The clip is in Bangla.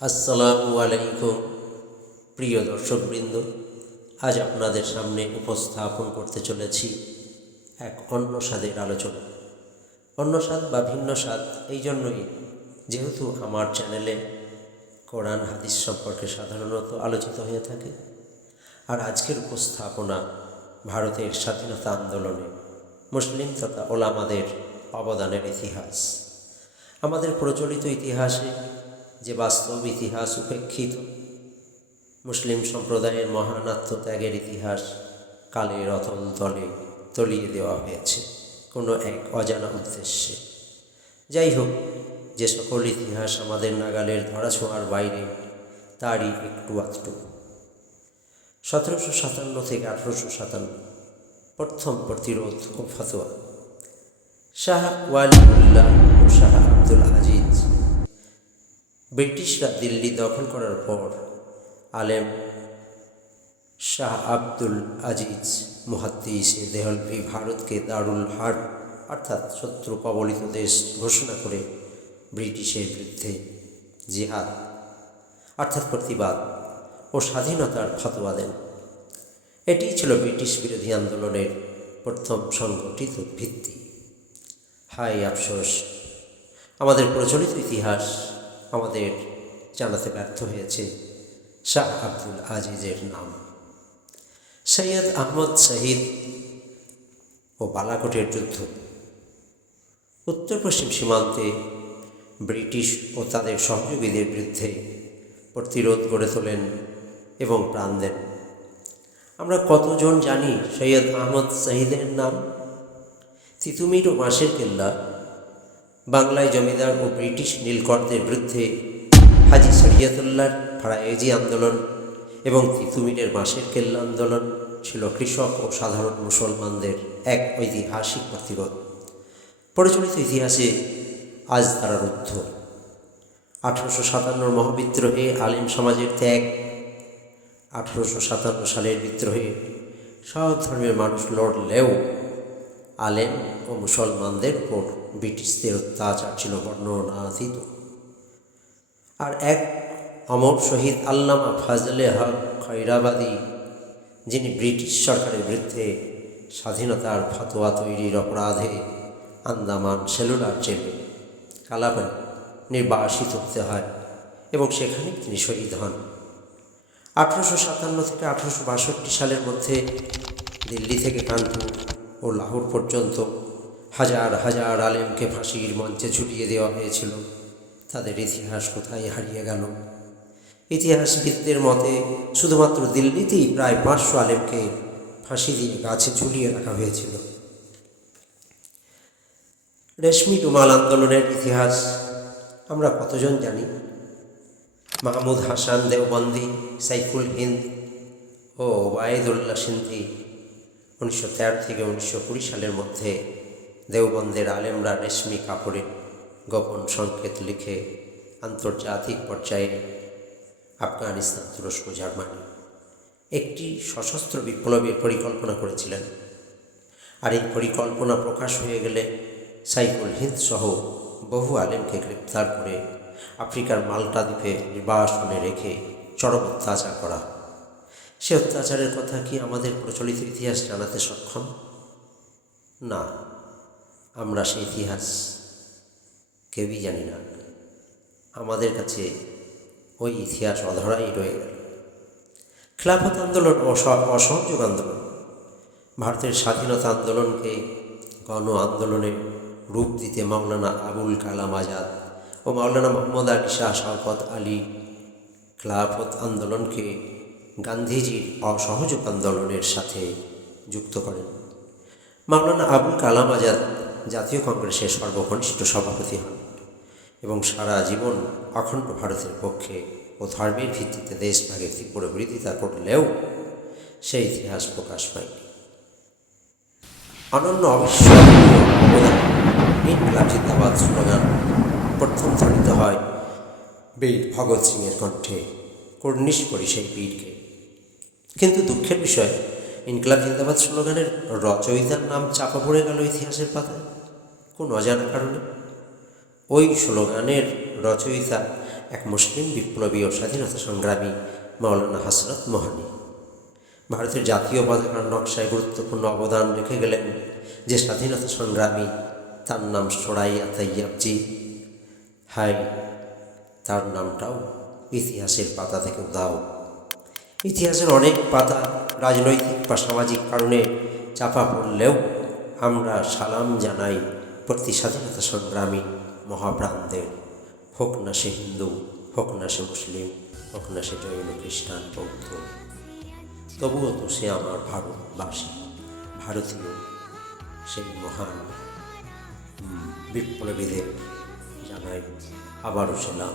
আসসালামু আলাইকুম প্রিয় দর্শকবৃন্দ, আজ আপনাদের সামনে উপস্থাপন করতে চলেছি এক অন্য স্বাদের আলোচনা। অন্য স্বাদ বা ভিন্ন স্বাদ এই জন্যই, যেহেতু আমার চ্যানেলে কোরআন হাদিস সম্পর্কে সাধারণত আলোচিত হয়ে থাকে। আর আজকের উপস্থাপনা ভারতের স্বাধীনতা আন্দোলনে মুসলিম তথা ওলামাদের অবদানের ইতিহাস। আমাদের প্রচলিত ইতিহাসে যে বাস্তব ইতিহাস উপেক্ষিত মুসলিম সম্প্রদায়ের মহান আত্মত্যাগের ইতিহাস কালের অতল তলে তলিয়ে দেওয়া হয়েছে কোনো এক অজানা উদ্দেশ্যে। যাই হোক, যে সকল ইতিহাস আমাদের নাগালের ধরাছোঁয়ার বাইরে, তারই একটু আধটু। 1757 থেকে 1857 প্রথম প্রতিরোধ ও ফতোয়া। শাহ ওয়ালিউল্লাহ ও শাহ আব্দুল আজিজ ব্রিটিশরা দিল্লি দখল করার পর আলেম শাহ আব্দুল আজিজ মুহাদ্দিসে দেহলভি ভারতকে দারুল হার্ব অর্থাৎ শত্রু কবলিত দেশ ঘোষণা করে ব্রিটিশের বিরুদ্ধে জিহাদ অর্থাৎ প্রতিবাদ ও স্বাধীনতার ফতোয়া দেন। এটিই ছিল ব্রিটিশ বিরোধী আন্দোলনের প্রথম সংগঠিত ভিত্তি। হায় আফসোস, আমাদের প্রচলিত ইতিহাস আমাদের জানাতে ব্যর্থ হয়েছে শাহ আব্দুল আজিজের নাম। সৈয়দ আহমদ শহীদ ও বালাকোটের যুদ্ধ। উত্তর পশ্চিম সীমান্তে ব্রিটিশ ও তাদের সহযোগীদের বিরুদ্ধে প্রতিরোধ গড়ে তোলেন এবং প্রাণ দেন। আমরা কতজন জানি সৈয়দ আহমদ শহীদের নাম? তিতুমির ও বাঁশের কেল্লা, বাংলায় জমিদার ও ব্রিটিশ নীলকরদের বিরুদ্ধে হাজি শরিয়তুল্লাহর ফারায়েজি আন্দোলন এবং তিতুমিরের বাঁশের কেল্লা আন্দোলন ছিল কৃষক ও সাধারণ মুসলমানদের এক ঐতিহাসিক প্রতিরোধ। প্রচলিত ইতিহাসে আজ তারা রুদ্ধ। 1857 মহাবিদ্রোহে আলেম সমাজের ত্যাগ। 1857 সালের বিদ্রোহে সব ধর্মের মানুষ লড়লেও আলেম ও মুসলমানদের উপর ব্রিটিশদের অত্যাচার ছিল বর্ণনাতীত। আর এক অমর শহীদ আল্লামা ফাজলে হক খৈরাবাদী, যিনি ব্রিটিশ সরকারের বিরুদ্ধে স্বাধীনতার ফতোয়া তৈরির অপরাধে আন্দামান সেলুলার জেলে কালাপান নির্বাসিত হতে হয় এবং সেখানে তিনি শহীদ হন। 1857 থেকে 1862 সালের মধ্যে দিল্লি থেকে কানপুর ও লাহোর পর্যন্ত হাজার হাজার আলেমকে ফাঁসির মঞ্চে ঝুলিয়ে দেওয়া হয়েছিল। তাদের ইতিহাস কোথায় হারিয়ে গেল? ইতিহাসবিদদের মতে শুধুমাত্র দিল্লিতেই প্রায় 500 আলেমকে ফাঁসি দিয়ে গাছে ঝুলিয়ে রাখা হয়েছিল। রেশমি রুমাল আন্দোলনের ইতিহাস আমরা কতজন জানি? মাহমুদ হাসান দেওবন্দি, সাইফুল হিন্দ ও ওবায়দুল্লাহ সিন্ধি 1913 থেকে 1920 সালের মধ্যে দেওবন্দের আলেমরা রেশমি কাপড়ে গোপন সংকেত লিখে আন্তর্জাতিক পর্যায়ে আফগানিস্তান, তুরস্ক, জার্মানি একটি সশস্ত্র বিপ্লবের পরিকল্পনা করেছিলেন। আর এই পরিকল্পনা প্রকাশ হয়ে গেলে সাইফুল হিন্দ সহ বহু আলেমকে গ্রেপ্তার করে আফ্রিকার মাল্টা দ্বীপে নির্বাসনে রেখে চরম অত্যাচার করা। সে অত্যাচারের কথা কি আমাদের প্রচলিত ইতিহাস জানাতে সক্ষম? না, আমরা সেই ইতিহাস কেউই জানি না। আমাদের কাছে ওই ইতিহাস অধরাই রয়ে গেল। খিলাফত আন্দোলন ও অসহযোগ আন্দোলন। ভারতের স্বাধীনতা আন্দোলনকে গণ আন্দোলনে রূপ দিতে মাওলানা আবুল কালাম আজাদ ও মাওলানা মোহাম্মদ আলী শাহ শওকত আলী খিলাফত আন্দোলনকে গান্ধীজির অসহযোগ আন্দোলনের সাথে যুক্ত করেন। মাওলানা আবুল কালাম আজাদ জাতীয় কংগ্রেসের সর্বকনিষ্ঠ সভাপতি হন এবং সারা জীবন অখণ্ড ভারতের পক্ষে ও ধর্মের ভিত্তিতে দেশভাগের তীব্র বিরোধিতা করলেও সেই ইতিহাস প্রকাশ পায়নি। অনন্য অবিস্মরণীয় অবদান ইনকিলাব জিন্দাবাদ স্লোগান প্রথম ধ্বনিত হয় বীর ভগৎ সিংয়ের কণ্ঠে। কর্নিশ করি সেই বীরকে। কিন্তু দুঃখের বিষয়, ইনকিলাব জিন্দাবাদ স্লোগানের রচয়িতার নাম চাপা পড়ে গেল ইতিহাসের পাতায় কোন অজানা কারণে। ওই স্লোগানের রচয়িতা এক মুসলিম বিপ্লবী ও স্বাধীনতা সংগ্রামী মাওলানা হযরত মোহানি ভারতের জাতীয় পতাকার নকশায় গুরুত্বপূর্ণ অবদান রেখে গেলেন যে স্বাধীনতা সংগ্রামী, তার নাম সোরাইয়া তৈয়বজি। হাই, তার নামটাও ইতিহাসের পাতা থেকে উধাও। ইতিহাসের অনেক পাতা রাজনৈতিক বা সামাজিক কারণে চাপা পড়লেও আমরা সালাম জানাই প্রতি স্বাধীনতা সংগ্রামী মহাপ্রাণদের। হোক না সে হিন্দু, হোক না সে মুসলিম, হোক না সে জৈন, খ্রিস্টান, বৌদ্ধ, তবুও তো সে আমার ভারতবাসী, ভারতীয়। সেই মহান বিপ্লবীদের জানাই আবারও সালাম।